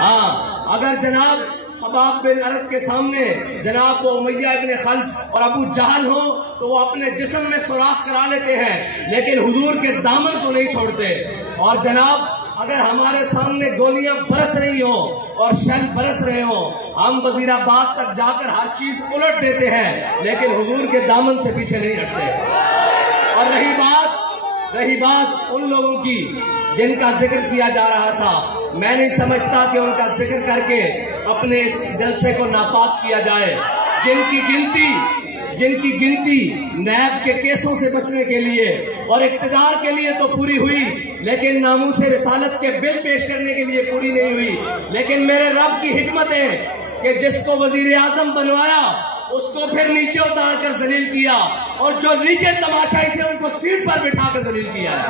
ہاں اگر جناب خباب بن ارد کے سامنے جناب وہ امیہ ابن خلف اور ابو جہل ہو تو وہ اپنے جسم میں سوراخ کرا لیتے ہیں لیکن حضور کے دامن کو نہیں چھوڑتے. اور جناب اگر ہمارے سامنے گولیاں برس رہی ہوں اور شل برس رہے ہوں ہم وزیر آباد تک جا کر ہر چیز الٹ دیتے ہیں لیکن حضور کے دامن سے پیچھے نہیں ہٹتے. اور رہی بات ان لوگوں کی جن کا ذکر کیا جا رہا تھا، میں نہیں سمجھتا کہ ان کا ذکر کر کے اپنے اس جلسے کو ناپاک کیا جائے. جن کی گنتی نیب کے کیسوں سے بچنے کے لیے اور اقتدار کے لیے تو پوری ہوئی لیکن ناموس رسالت کے بل پیش کرنے کے لیے پوری نہیں ہوئی. لیکن میرے رب کی حکمت ہے کہ جس کو وزیر اعظم بنوایا اس کو پھر نیچے اتار کر ذلیل کیا اور جو نیچے تماشائی تھے ان کو سیٹ پر بٹھا کر ذلیل کیا ہے.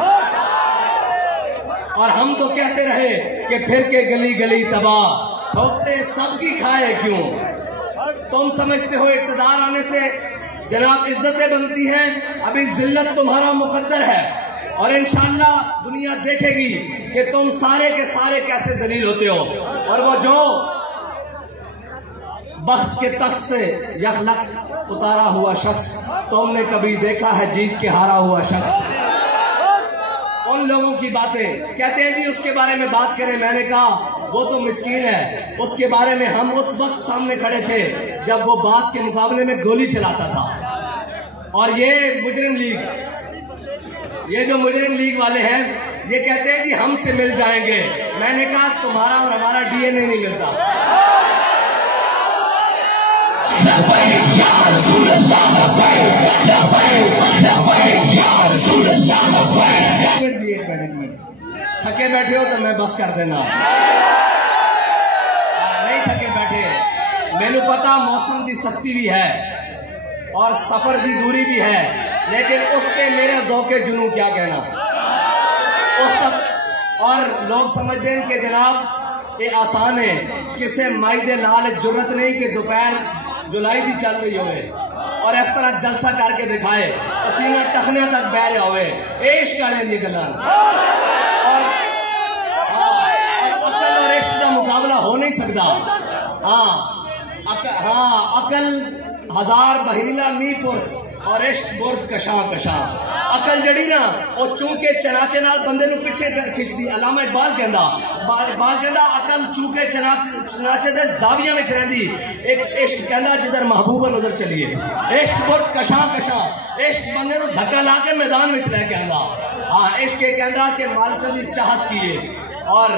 اور ہم تو کہتے رہے کہ پھر کے گلی گلی تباہ ٹھوکریں سب کی کھائے کیوں. تم سمجھتے ہو اقتدار آنے سے جناب عزتیں بنتی ہیں، ابھی ذلت تمہارا مقدر ہے اور انشاءاللہ دنیا دیکھے گی کہ تم سارے کے سارے کیسے ذلیل ہوتے ہو. اور وہ جو بخت کے تخت سے یخلق اتارا ہوا شخص تم نے کبھی دیکھا ہے جیت کے ہارا ہوا شخص؟ ان لوگوں کی باتیں کہتے ہیں جی اس کے بارے میں بات کریں. میں نے کہا وہ تو مسکین ہے، اس کے بارے میں ہم اس وقت سامنے کھڑے تھے جب وہ بات کے مقابلے میں گولی چلاتا تھا. اور یہ جو مجرم لیگ والے ہیں یہ کہتے ہیں جی ہم سے مل جائیں گے. میں نے کہا تمہارا اور ہمارا ڈی این اے نہیں ملتا. تھکے بیٹھے ہو تو میں بس کر دینا، نہیں تھکے بیٹھے. میں نے پتا موسم کی سختی بھی ہے اور سفر کی دوری بھی ہے لیکن اس پہ میرا ذوق جنوں کیا کہنا اس تک. اور لوگ سمجھتے ہیں کہ جناب یہ آسان ہے، کسے مائی دے لال جرت نہیں کہ دوپہر جولائی بھی چل رہی ہوئے اور اس طرح جلسہ کر کے دکھائے پسینہ ٹخنے تک بہ رہا ہوئے. عشق والے دی گلان اور عقل اور عشق کا مقابلہ ہو نہیں سکتا. عقل ہزار بحیلہ می پرس اور عشق برد کشاں کشاں. عقل جڑی نا وہ چونکہ چناچے نال بندے نو پیچھے کھچ دی. علامہ اقبال کہندا عقل چونکہ چناچے دے زاویہ میں رہندی، ایک عشق کہندا جدھر محبوبہ نظر چلیے. عشق برد کشاں کشاں، عشق بندے نو دھکا لا کے میدان میں لے کے آندا. عشق یہ کہندا کہ مالکاں دی چاہت کیے. اور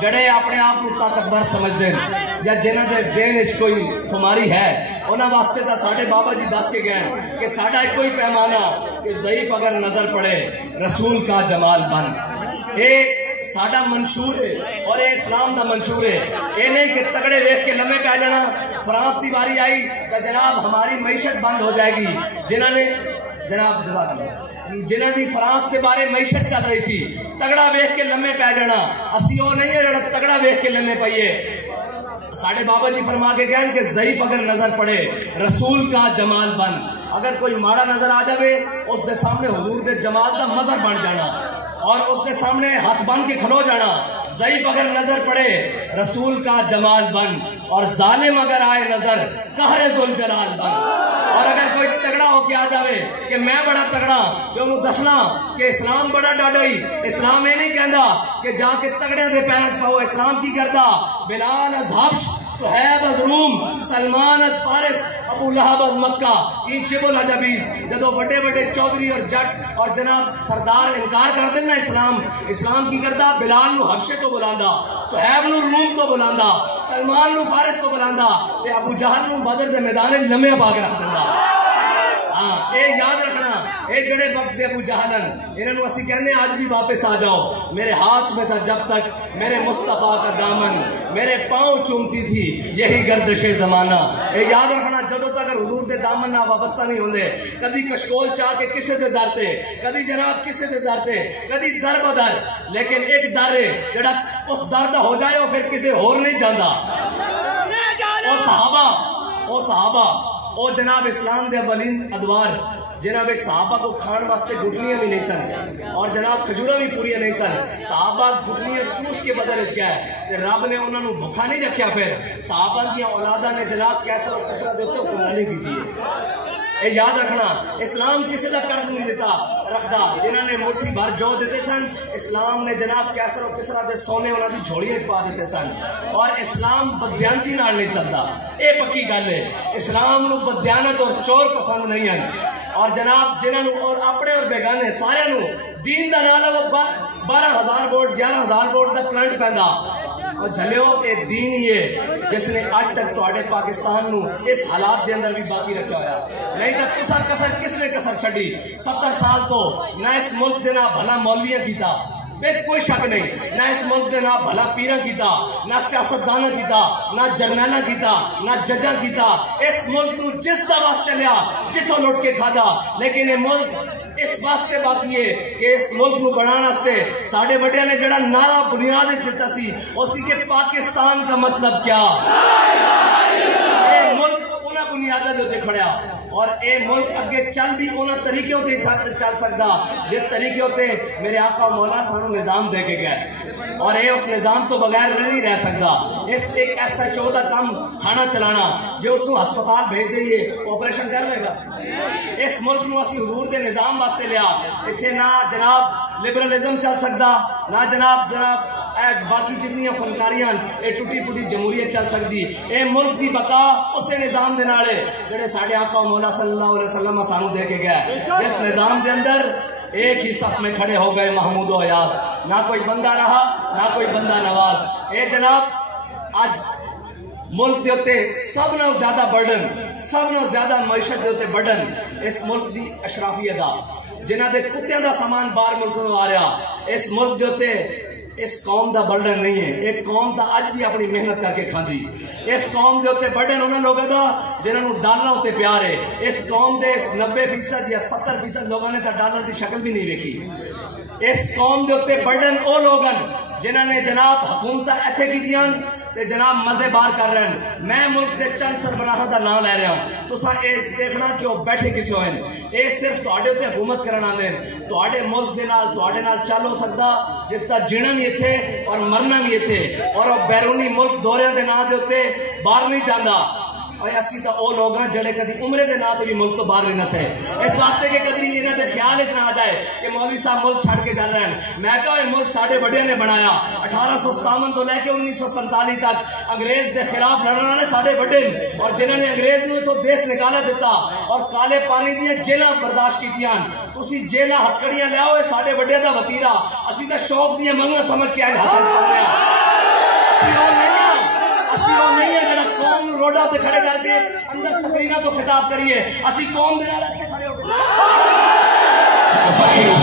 جڑے اپنے آپ کو طاقتور سمجھتے ہیں یا جنہاں دے ذہن وچ کوئی خماری ہے انہاں واسطے تا ساڈے بابا جی دس کے گئے کہ ساڈا کوئی پیمانہ کہ ضعیف اگر نظر پڑے رسول کا جمال بن. اے ساڈا منشور ہے اور اے اسلام دا منشور ہے. اے نہیں کہ تگڑے ویکھ کے لمے پہ جانا. فرانس دی باری آئی کہ جناب ہماری معیشت بند ہو جائے گی. جنہاں نے جناب جزاک اللہ جنہاں دی فرانس کے بارے معیشت چل رہی سی تگڑا ویکھ کے لمے پہ جانا. اسی وہ نہیں ہے جڑا تگڑا ویکھ کے لمے پئیے. ساڑھے بابا جی فرما کے گئے کہ ضعیف اگر نظر پڑے رسول کا جمال بن. اگر کوئی ماڑا نظر آ جاوے اس دے سامنے حضور دے جمال دا مظہر بن جانا اور اس کے سامنے ہاتھ بن کے کھلو جانا. ضعیف اگر نظر پڑے رسول کا جمال بن اور ظالم اگر آئے نظر قہر ذوالجلال بن. اور اگر کوئی تگڑا ہو کے آ جاوے کہ میں بڑا تگڑا کہ انہوں دسنا کہ اسلام بڑا ڈاڈائی. اسلام یہ نہیں کہندا کہ جا کے تگڑے دے پیرت پاؤ. اسلام کی کردا بلال از حبش، صہیب از روم، سلمان از فارس، ابو لہب از مکہ، این شب الحجبیز. جدو بڑے بڑے چودھری اور جٹ اور جناب سردار انکار کر دینا اسلام کی کردا بلال نو حبشے تو بلاندا، صہیب نو روم تو بلاندا، سلمان نو فارس تو بلاندا تے ابو جہل نو بدر دے میدان لمے پا کے رکھ دیندا. اے یاد رکھنا اے جڑے وقت دے ابو جہلن انہاں نو اسی کہنے آج بھی واپس آ جاؤ. میرے ہاتھ میں تھا جب تک میرے مصطفیٰ کا دامن، میرے پاؤں چومتی تھی یہی گردش زمانہ. اے یاد رکھنا جدوں تک حضور دے دامن نہ وابستہ نہیں ہوندے کدی کشکول چاہ کے کسے دے در تے، کدی جناب کسے دے در تے، کدی در بدر. لیکن ایک در ہے جڑا اس در دا ہو جائے وہ پھر کسے اور نہیں جاندا. او صحابہ او جناب اسلام دے اولین ادوار جنہاں میں صحابہ کو کھان واسطے گٹلیاں بھی نہیں سن اور جناب کھجورا بھی پوری نہیں سن. صحابہ گٹلیاں چوس کے بدل اس گیا ہے تے رب نے انہوں نے بھکھا نہیں رکھیا. پھر صحابہ کی اولادہ نے جناب کیسر اور کسرا دیتے حکمرانی کی تھی. اے یاد رکھنا اسلام کسی کا قرض نہیں دیتا رکھدا. جنہوں نے مٹھی بھر جو دیتے سن اسلام نے جناب کیسر اور کسرا دے سونے انہوں نے جھوڑیاں پا دیتے سن. اور اسلام بدیانتی نال نہیں چلتا. اے پکی گل ہے. اسلام نو بدیانت اور چور پسند نہیں ہیں. اور جناب جنہوں اور اپنے اور بیگانے سارے نو دین دا نال وہ 12,000 ووٹ 11,000 ووٹ دا کرنٹ پیندا. اور جھلیو اے دین ہی ہے جس نے آج تک تواڈے پاکستان نو اس حالات دے اندر بھی باقی رکھا ہویا. نہیں تو تسا کسر کس نے کسر چھڑی 70 سال تو نہ اس ملک دے نہ بھلا مولویاں کیتا کوئی شک نہیں. نہ اس ملک دے نہ بھلا پیراں کیتا نہ سیاستداناں کیتا نہ جرنیلاں کیتا نہ ججاں کیتا. اس ملک نو جس دا واس چلیا جتھوں لٹ کے کھادا. لیکن یہ ملک اس واسطے باقی ہے کہ اس ملک نو بنانا واسطے ساڈے وڈیاں نے جڑا نعرہ بنیاد دیتا سی او سی کہ پاکستان کا مطلب کیا. اے ملک انہاں بنیاداں دے تے کھڑیا اور اے ملک اگے چل بھی انہاں طریقوں تے چل سکدا جس طریقے تے میرے آقا مولا سانو نظام دے کے گئے. اور اے اس نظام تو بغیر نہیں رہ سکتا. اس ایک ایسا چودہ کام کھانا چلانا جو اس کو ہسپتال بھیج دئیے آپریشن کر لے گا. اس ملک نو اسی حضور دے نظام واسطے لیا. اتنے نہ جناب لبرلزم چل سکتا نہ جناب باقی جتنی فنکاریاں اے ٹوٹی پوٹی جمہوریت چل سکتی. اے ملک دی بقا اسے نظام دے نال جڑے ساڈے آقا مولا صلی اللہ علیہ وسلم سانو دے کے گئے. جس نظام دے اندر ایک ہی صف میں کھڑے ہو گئے محمود و ایاز. نہ کوئی بندہ رہا نہ کوئی بندہ نواز. اے جناب آج ملک دے ہوتے سب نہ زیادہ برڈن سب نہ زیادہ معیشت دے ہوتے برڈن اس ملک دی اشرافیہ دا جنہ دے کتیاں دا سامان باہر ملک نو آ رہا. اس ملک دے ہوتے اس قوم دا برڈن نہیں ہے. ایک قوم دا آج بھی اپنی محنت کر کے کھاندی. اس قوم دے ہوتے برڈن انہوں لوگوں دا جنہوں نے ڈالر ہوتے پیار ہے. اس قوم دے 90% یا 70% لوگوں نے تا ڈالر دی شکل بھی نہیں دیکھی. اس قوم دے ہوتے برڈن او لوگن جنہوں نے جناب حکومتہ ایتھے کی دیاں تے جناب مزے بار کر رہے ہیں. میں ملک دے چند سربراہاں دا نام لے رہا ہوں. تو سا اے دیکھنا کہ وہ بیٹھے کتھوں ہیں. اے صرف تواڈے تے حکومت کرنا دیں. تواڈے ملک دے نال تواڈے نال چل ہو سکدا جس دا جینا بھی تھے اور مرنا بھی تھے. اور وہ بیرونی ملک دوریاں دے نام دے ہوتے باہر نہیں جاندا. اور اسی تا او لوگ ہیں جڑے کدی عمرے دے نام تے بھی ملک تو باہر نہیں نسے. اس واسطے کہ کدی انہاں دے خیال وچ نہ آ جائے کہ مولوی صاحب ملک چھڑ کے جا رہے ہیں. میں کہا یہ ملک ساڈے بڑیاں نے بنایا. 1857 تو لے کے 1947 تک انگریز دے خلاف لڑن والے ساڈے بڑے اور جنہوں نے انگریز نو تو دیس نکالا دیتا اور کالے پانی دی جیلاں برداشت کیتیاں. تسی جیلاں ہتھکڑیاں لے آؤ ساڈے بڑے دا وتیرا. اسی تے شوق دی منگا سمجھ کے آئے ہاتھ وچ پانے آ. اسی وہ نہیں ہے جڑا قوم روڈا تے کھڑے کر کے اندر سکرینہ تو خطاب کریے. اسی قوم دے نال اتے کھڑے ہو کے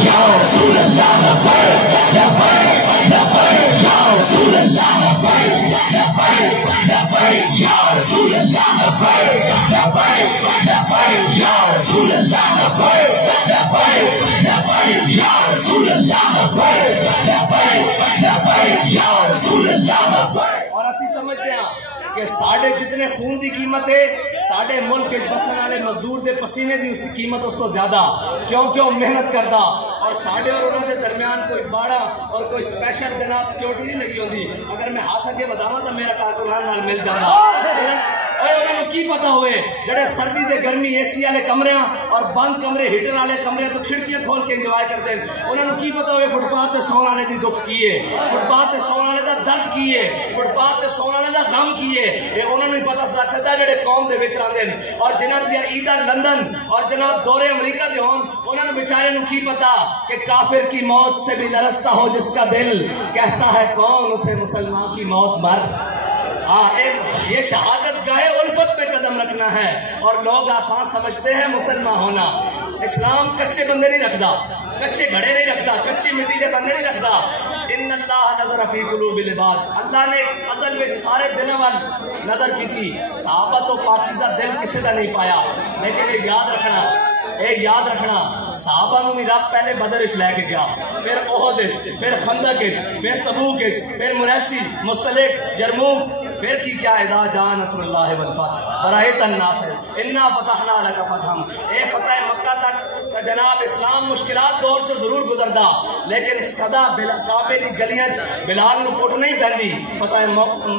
یا رسول اللہ لبیک لبیک یا رسول اللہ لبیک لبیک یا رسول اللہ لبیک لبیک لبیک یا رسول اللہ لبیک لبیک لبیک یا رسول اللہ لبیک لبیک لبیک یا رسول اللہ لبیک. اور اسی سمجھتے ہیں کہ ساڑھے جتنے خون دی قیمت ہے ساڑھے ملک کے بسن والے مزدور دے پسینے دی اس کی قیمت اس کو زیادہ کیونکہ وہ محنت کرتا. اور ساڑھے اور انہوں نے درمیان کوئی باڑا اور کوئی سپیشل جناب سیکیورٹی نہیں لگی ہوندی. اگر میں ہاتھ اگے بداواں تو میرا کارکنان نال مل جانا. انہوں کی پتا ہوئے جڑے سردی دے گرمی اے سی والے کمرے اور بند کمرے ہیٹر والے کمرے تو کھڑکیاں کھول کے انجوائے کرتے ہیں. انہوں کی پتا ہوئے فٹ پاتھ تے سون والے دی دکھ کیے فٹ پاتھ تے سون والے دا درد کیے فٹ پاتھ تے سون والے دا غم کیے. یہ انہوں نے پتا رکھ سکتا جڑے قوم دے وچ رہندے ہیں. اور جنہاں دی عیداں لندن اور جناب دورے امریکہ دے ہون انہوں نے بیچارے نو کی پتا کہ کافر کی موت سے بھی لرزتا ہو جس کا دل کہتا ہے کون اسے مسلمان کی موت مر. یہ شہادت گاہ الفت پہ قدم رکھنا ہے. اور لوگ آسان سمجھتے ہیں مسلمان ہونا. اسلام کچے بندے نہیں رکھتا کچے گھڑے نہیں رکھتا کچی مٹی دے بندے نہیں رکھتا. ان اللہ نظر فی قلوب العباد. اللہ نے ازل میں سارے دلوں وال نظر کی تھی. صحابہ تو پاکیزہ دل کسی کا نہیں پایا. لیکن ایک یاد رکھنا صحابہ نو بھی رب پہلے بدرش لے کے گیا پھر احدش پھر خندقش پھر تبوکش پھر مریسی مستلق جرموک پھر کی کیا اذا جاء نصر اللہ والفتح ورأیت الناس انا فتحنا لک فتحا، اے فتح مکہ تک جناب اسلام مشکلات دور چ ضرور گزردا، لیکن صدا کعبے دی گلیاں بلال نو پٹ نہیں پیندی، فتح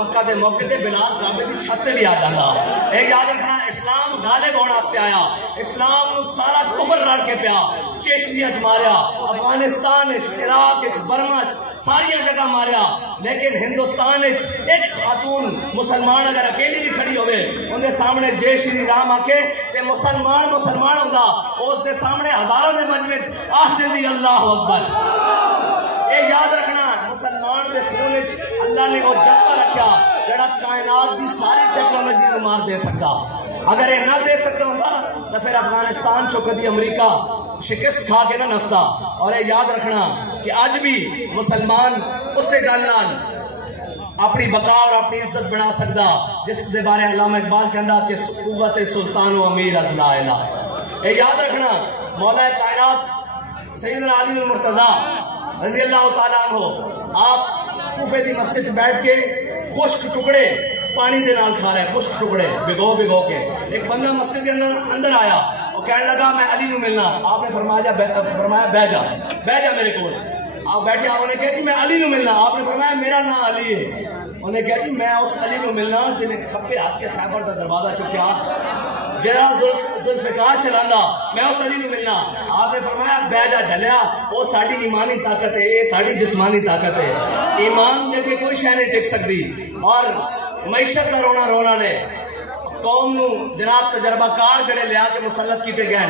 مکہ دے موقع تے بلال کعبے دی چھت تے بھی آ جاندا۔ اے یاد رکھنا اسلام غالب ہونے واسطے آیا، اسلام نو سارا کفر رل کے پیا، چیچنیا چ ماریا، افغانستان عراق برما ساری جگہ ماریا، لیکن ہندوستان ایک خاتون مسلمان اگر اکیلی بھی کھڑی ہوئے اندے سامنے جے شری رام آکے تے مسلمان ہوندہ اس دے سامنے ہزاروں دے مجمع آہ دی اللہ اکبر۔ اے یاد رکھنا مسلمان دے خون اللہ نے وہ جذبہ رکھیا جڑا کائنات دی ساری ٹیکنالوجی نو مار دے سکتا، اگر یہ نہ دے سکتا ہوں تو پھر افغانستان چو کدی امریکہ شکست کھا کے نہ نستا۔ اور یہ یاد رکھنا کہ آج بھی مسلمان اس سے گلنال اپنی بقا اور اپنی عزت بنا سکتا جس دے بارے علامہ اقبال کہندا کہ قوت سلطان و امیر از لا الہ۔ یہ یاد رکھنا مولا کائنات سیدنا علی المرتضیٰ رضی اللہ تعالیٰ عنہ آپ کوفے دی مسجد بیٹھ کے خشک ٹکڑے پانی دے نال کھا رہے، خشک ٹکڑے بگو کے۔ ایک بندہ مسجد کے اندر آیا، وہ کہنے لگا میں علی نو ملنا، آپ نے فرمایا بہ جا میرے کو۔ آپ بیٹھے، آپ نے کہا جی میں علی نو ملنا، آپ نے فرمایا میرا نام علی ہے۔ انہوں نے کہا جی میں اس علی نو ملنا جنہیں کھپے ہاتھ کے خیبر دا دروازہ چکیا جرا ذوالفقار چلاندا، میں اس علی نو ملنا۔ آپ نے فرمایا بہ جا جھلیا، وہ ساڑی ایمانی طاقت ہے، یہ ساڑی جسمانی طاقت ہے، ایمان دے کے کوئی شے نہیں ٹک سکتی۔ اور معیشت کا رونا نے قوم نو جناب تجربہ کار جڑے لیا کے مسلط کیتے گئے،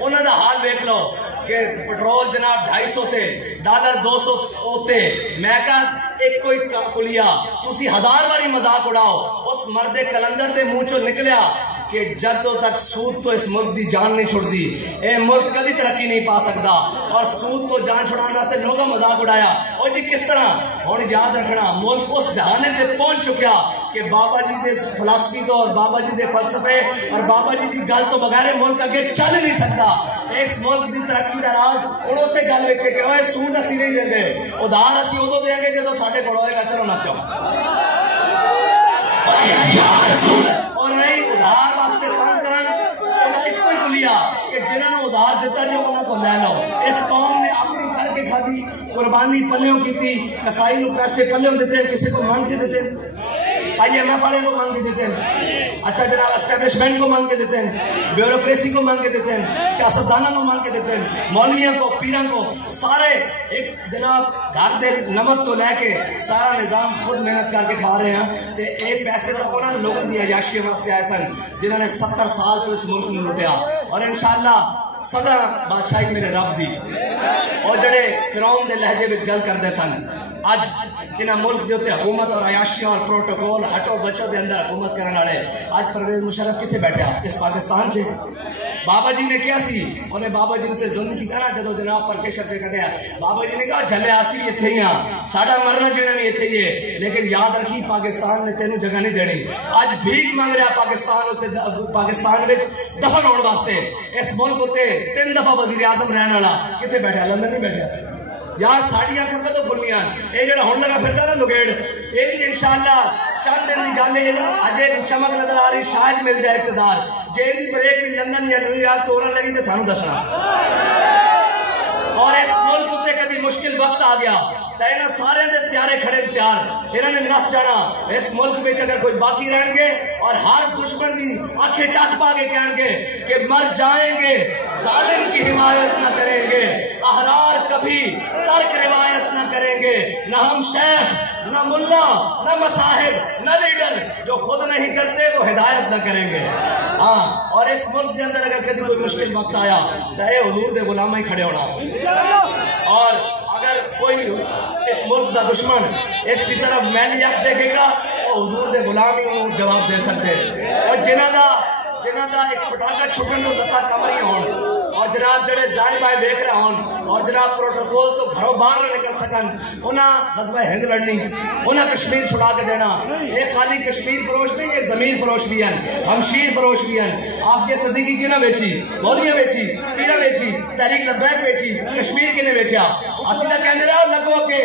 انہوں دا حال دیکھ لو کہ پٹرول جناب 250 تے ڈالر 200 ہوتے، میں کہا ایک کوئی کلیا تسی 1000 باری مذاق اڑاؤ، اس مرد کلندر تے منہ چو نکلیا کہ جدوں تک سود تو اس ملک دی جان نہیں چھوڑ دی، اے ملک کدی ترقی نہیں پا سکتا۔ اور سود تو جان چھڑانا سے لوگوں مذاق اڑایا، اور جی کس طرح ہوں یاد رکھنا ملک اس جہانے تے پہنچ چکیا کہ بابا جی دے فلسفی تو اور بابا جی دے فلسفے اور بابا جی دی گل تو بغیر ملک اگے چل نہیں سکتا۔ اس ملک دی ترقی دا راز انہوں سے گل وچے کہ اوے سود اسی نہیں دیندے، ادھار اسی ادو دیں گے جدوں ساڈے کول ہوئے گا، چلو نسو اور نہیں ادھار واسطے تنگ کرن انہاں ایک کوئی کلیا کہ جنہاں نے ادھار دیتا جو انہاں کو لے لو۔ اس قوم نے اپنی کر کے کھادی، قربانی پلیوں کی تھی، کسائی نو پیسے پلیوں دیتے، کسی کو مانگ کے دیتے، IMF والے کو مانگ کے دیتے ہیں، اچھا جناب اسٹیبلشمنٹ کو مانگ کے دیتے ہیں، بیوروکریسی کو مانگ کے دیتے ہیں، سیاستدانوں کو مانگ کے دیتے ہیں، مولویوں کو، پیروں کو، سارے ایک جناب گھر دے نمک تو لے کے سارا نظام خود محنت کر کے کھا رہے ہیں۔ تے اے پیسے تو انہوں نے لوگوں دی عیاشی واسطے آئے سن جنہوں نے 70 سال تو اس ملک میں لٹیا، اور انشاءاللہ سدا بادشاہی میرے رب دی۔ اور جڑے فرعون دے لہجے وچ گل کردے سن، اج انہاں ملک دے اوتے حکومت اور عیاشیاں اور پروٹوکول ہٹو بچو دے اندر حکومت کرن والے، اج پرویز مشرف کتے بیٹھا اس پاکستان سے؟ بابا جی نے کیا سی انہیں بابا جی تے ظلم کیتا نا جدو جناب پرچے شرچے کٹیا، بابا جی نے کہا جھلے آسی ایتھے ہی ہاں، ساڈا مرنا جینا بھی ایتھے ہی ہے، لیکن یاد رکھی پاکستان نے تینوں جگہ نہیں دینی۔ اج بھیک مانگ رہا پاکستان وچ دفن ہونے واسطے، اس ملک ہوتے 3 دفعہ وزیر اعظم رہن والا کتے بیٹھا؟ لندن نہیں بیٹھا یار، ساڑی آنکھاں کدوں کھلنیاں؟ اے جڑا ہن لگا پھردا نا لگیڑ، اے بھی انشاءاللہ چند دن دی گل ہے، اجے چمک نظر آ رہی، شاید مل جائے اقتدار، جے دی بریک بھی لندن یا نیو یارک تو لگی تے سانو دسنا۔ اور اس ملک تے کدی مشکل وقت آ گیا تے انہاں سارے دے تیارے کھڑے تیار، انہوں نے نس جانا اس ملک میں اگر کوئی باقی رہن گے، اور ہر دشمن دی آنکھیں چاک پا کے کہن گے کہ مر جائیں گے، ظالم کی حمایت نہ کریں گے، احرار کبھی ترک روایت نہ کریں گے، نہ ہم شیخ نہ ملا نہ مصاحب نہ لیڈر، جو خود نہیں کرتے وہ ہدایت نہ کریں گے۔ ہاں، اور اس ملک کے اندر اگر کبھی کوئی مشکل وقت آیا تو اے حضور دے غلام ہی کھڑے ہونا، اور اگر کوئی اس ملک دا دشمن اس کی طرف میلی اکھ دیکھے گا وہ حضور دے غلام ہی انہوں جواب دے سکتے، اور جنہ دا ایک پٹاکا چھٹن تو لتا کمری ہون، اور جناب جڑے دائیں بائیں دیکھ رہے ہون، اور جناب پروٹوکول تو گھروں باہر نہ نکل سکن، انہاں غزوہ ہند لڑنی، انہاں کشمیر چھڑا کے دینا۔ یہ خالی کشمیر فروش نہیں، یہ زمین فروش بھی ہیں، ہمشیر فروش بھی ہیں۔ آپ یہ صدیقی کی نہ بیچی، مولویاں بیچی، پیرہ بیچی، تحریک لبیک بیچی، کشمیر کی نے بیچا۔ اسی دا کہنے رہا لگو کہ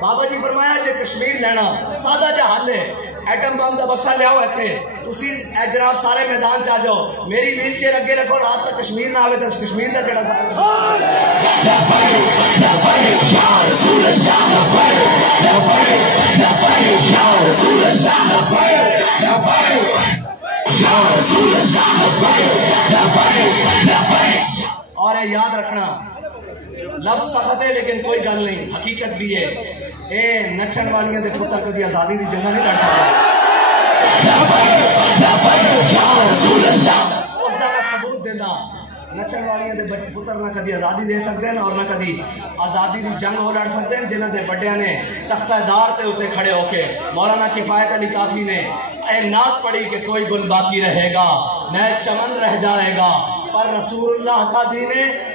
بابا جی فرمایا جے کشمیر لینا سادہ جا حل ہے، ایٹم بم کا بکسا لیا ہوا تھے تسی اے جناب سارے میدان چاہ جاؤ میری ویل چیئر اگے رکھو رات تک کشمیر نہ آوے تو کشمیر کا کیڑا سارا اور یاد رکھنا لفظ سخت ہے لیکن کوئی گل نہیں حقیقت بھی ہے اے نچن والیاں دے پتر کدی آزادی دی جنگ نہیں لڑ سکتا اس دا میں ثبوت دینا نچن والیاں دے پتر نہ کدی آزادی دے سکتے ہیں اور نہ کدی آزادی دی جنگ ہو لڑ سکتے ہیں جنہاں دے بڑیاں نے تختہ دار تے ہوتے کھڑے ہو کے مولانا کفایت علی کافی نے اے نعت پڑھی کہ کوئی گل باقی رہے گا نہ چمن رہ جائے گا پر رسول اللہ کا دین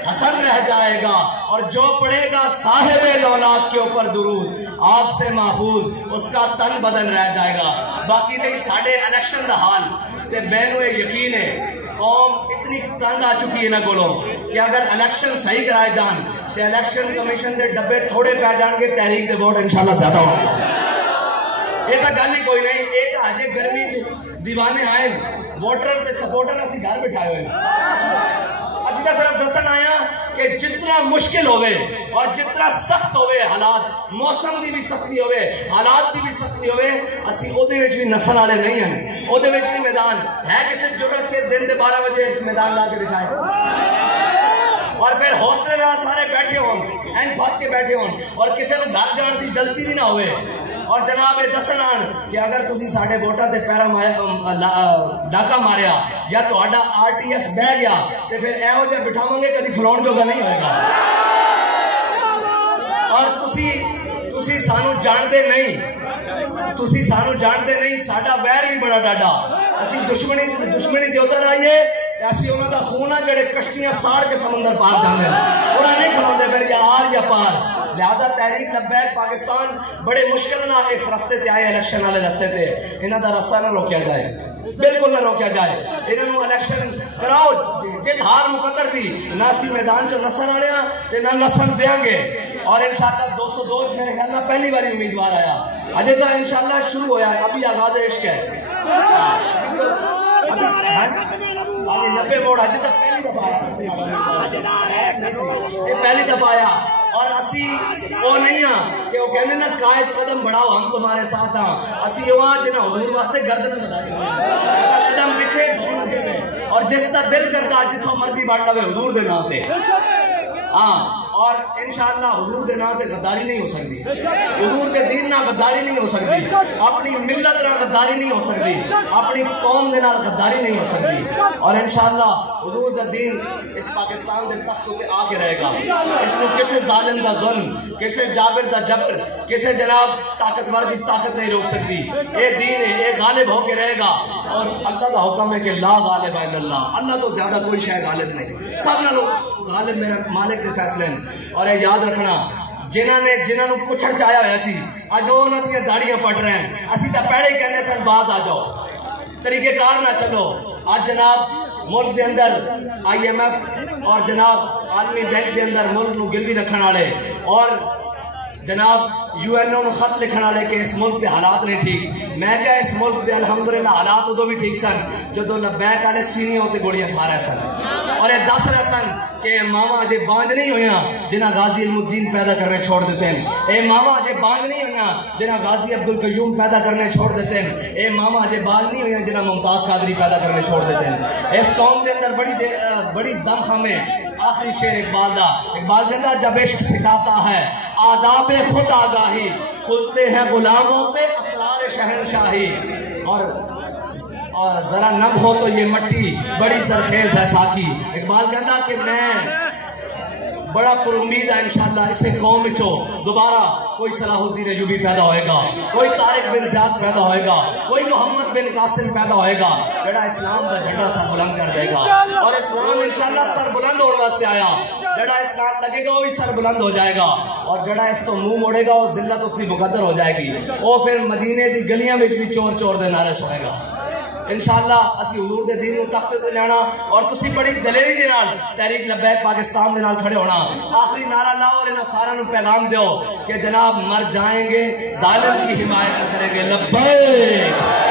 حسن رہ جائے گا اور جو پڑھے گا صاحب لولاد کے اوپر درود آگ سے محفوظ اس کا تن بدن رہ جائے گا باقی نہیں ساڑھے الیکشن دا حال تے بینو یقین ہے قوم اتنی تنگ آ چکی ہے نہ گولوں کہ اگر الیکشن صحیح کرائے جان تے الیکشن کمیشن دے ڈبے تھوڑے پہ جان گے تحریک دے ووٹ انشاءاللہ زیادہ ہوں گے یہ تو گل ہی کوئی نہیں ایک آجے گرمی دیوانے آئے ووٹر تے سپورٹر اسی گھر بٹھائے ہوئے اسی کا صرف دسن آیا کہ جتنا مشکل ہوئے اور جتنا سخت ہوئے حالات موسم دی بھی سختی ہوئے حالات دی بھی سختی ہوئے اسی او دے وچ بھی نسل والے نہیں ہیں او دے وچ بھی میدان ہے کسی جرت کے دن دے 12 بجے میدان لا کے دکھائے اور پھر حوصلے نال سارے بیٹھے ہون این پھنس کے بیٹھے ہون اور کسی کو گھر جان دی جلدی بھی نہ ہوئے اور جناب یہ دسن آن کہ اگر تسی ساڑھے ووٹاں تے پیرا ڈاکا ماریا یا تو آڈا آر ٹی ایس بہ گیا تے پھر اے ہو جائے بٹھاؤں گے کدی کھلون جو گا نہیں ہوئے گا اور تسی سانو جاندے نہیں ساڑھا ویر بھی بڑا ڈاڈا اسی دشمنی دے ادھر آئیے ایسی انہوں دا خونہ جڑے کشتیاں ساڑ کے سمندر پار جاندے ہیں انہاں نہیں کھلون دے پھر یا آر یا پار لہذا تحریک لبیک پاکستان بڑے مشکل نہ اس رستے تے آئے الیکشن والے رستے تے انہاں دا رستہ نہ روکیا جائے بالکل نہ روکیا جائے انہوں الیکشن کراؤ جد ہار مقدر تھی نہ اسی میدان چو نسل آنے تے نہ نسل دیں گے اور انشاءاللہ 202 میرے خیال میں پہلی باری امیدوار آیا اجے تو انشاءاللہ شروع ہویا ہے ابھی آغاز عشق ہے ابھی 90 موڑ اجے تک پہلی دفعہ آیا یہ پہلی دفعہ آیا اور اسی وہ نہیں ہاں کہ وہ کہنے نا قائد قدم بڑھاؤ ہم تمہارے ساتھ ہاں اسی وہاں جنہ حضور واسطے گردن بڑھائے قدم پیچھے اور جس کا دل کرتا جتوں مرضی بڑھ لوے حضور دے نام تے ہاں اور انشاءاللہ حضور دے نام تے غداری نہیں ہو سکتی حضور دے دین نہ غداری نہیں ہو سکتی اپنی ملت نہ غداری نہیں ہو سکتی اپنی قوم دے نال غداری نہیں ہو سکتی اور انشاءاللہ حضور دے دین اس پاکستان دے تخت تے آ کے رہے گا اس کو کسے ظالم دا ظلم کسے جابر دا جبر کسے جناب طاقتور دی طاقت نہیں روک سکتی اے دین ہے اے غالب ہو کے رہے گا اور اللہ کا حکم ہے کہ لا غالب الا اللہ اللہ تو زیادہ کوئی شے غالب نہیں سب نالوں غالب میرا مالک دے فیصلے اور یہ یاد رکھنا جنہوں نے کچھڑ چاہیا ہویا سی آج وہ انہوں نے داڑیاں پڑھ رہے ہیں اسی تا پہلے ہی کہنے سن باز آ جاؤ طریقہ کار نہ چلو آج جناب ملک دے اندر آئی ایم ایف اور جناب عالمی بینک دے اندر ملک نو گروی رکھن والے اور جناب یو این او خط لکھن والے کہ اس ملک دے حالات نہیں ٹھیک میں کہا اس ملک دے الحمدللہ حالات ادو بھی ٹھیک سن جدو لبیک والے سینیوں تے گولیاں کھا رہے سن اور یہ دس رہے سن کہ ماما اجے بانج نہیں ہویا جنہ غازی علم الدین پیدا کرنے چھوڑ دیتے ہیں اے ماما اجے بانج نہیں ہویا جنہ غازی عبدالقیوم پیدا کرنے چھوڑ دیتے ہیں اے ماما اجے بانج نہیں ہویا جنہ ممتاز قادری پیدا کرنے چھوڑ دیتے ہیں اس قوم کے اندر بڑی دم خم ہے آخری شعر اقبال دا اقبال کہتا جب عشق سکھاتا ہے آداب خود آگاہی کھلتے ہیں غلاموں پہ اسرار شہنشاہی اور ذرا نم ہو تو یہ مٹی بڑی سرخیز ہے ساکی اقبال کہتا کہ میں بڑا پر امید ہے انشاءاللہ اس سے قوم چو دوبارہ کوئی صلاح الدین ایوبی پیدا ہوئے گا کوئی طارق بن زیاد پیدا ہوئے گا کوئی محمد بن قاسم پیدا ہوئے گا جڑا اسلام دا جھنڈا سر بلند کر دے گا اور اسلام انشاءاللہ سر بلند ہونے واسطے آیا جڑا اسلام لگے گا وہ بھی سر بلند ہو جائے گا اور جڑا اس تو منہ موڑے گا وہ ذلت اس کی مقدر ہو جائے گی وہ پھر مدینے دی گلیاں میں بھی چور چور دے نعرے سنے گا انشاءاللہ اسی حضور دے دین نو تخت تے لینا اور تسی بڑی دلیری دے نال تحریک لبیک پاکستان دے نال کھڑے ہونا. آخری نعرہ لاؤ اور انہاں سارا نو پیغام دیو کہ جناب مر جائیں گے ظالم کی حمایت نہ کریں گے. لبیک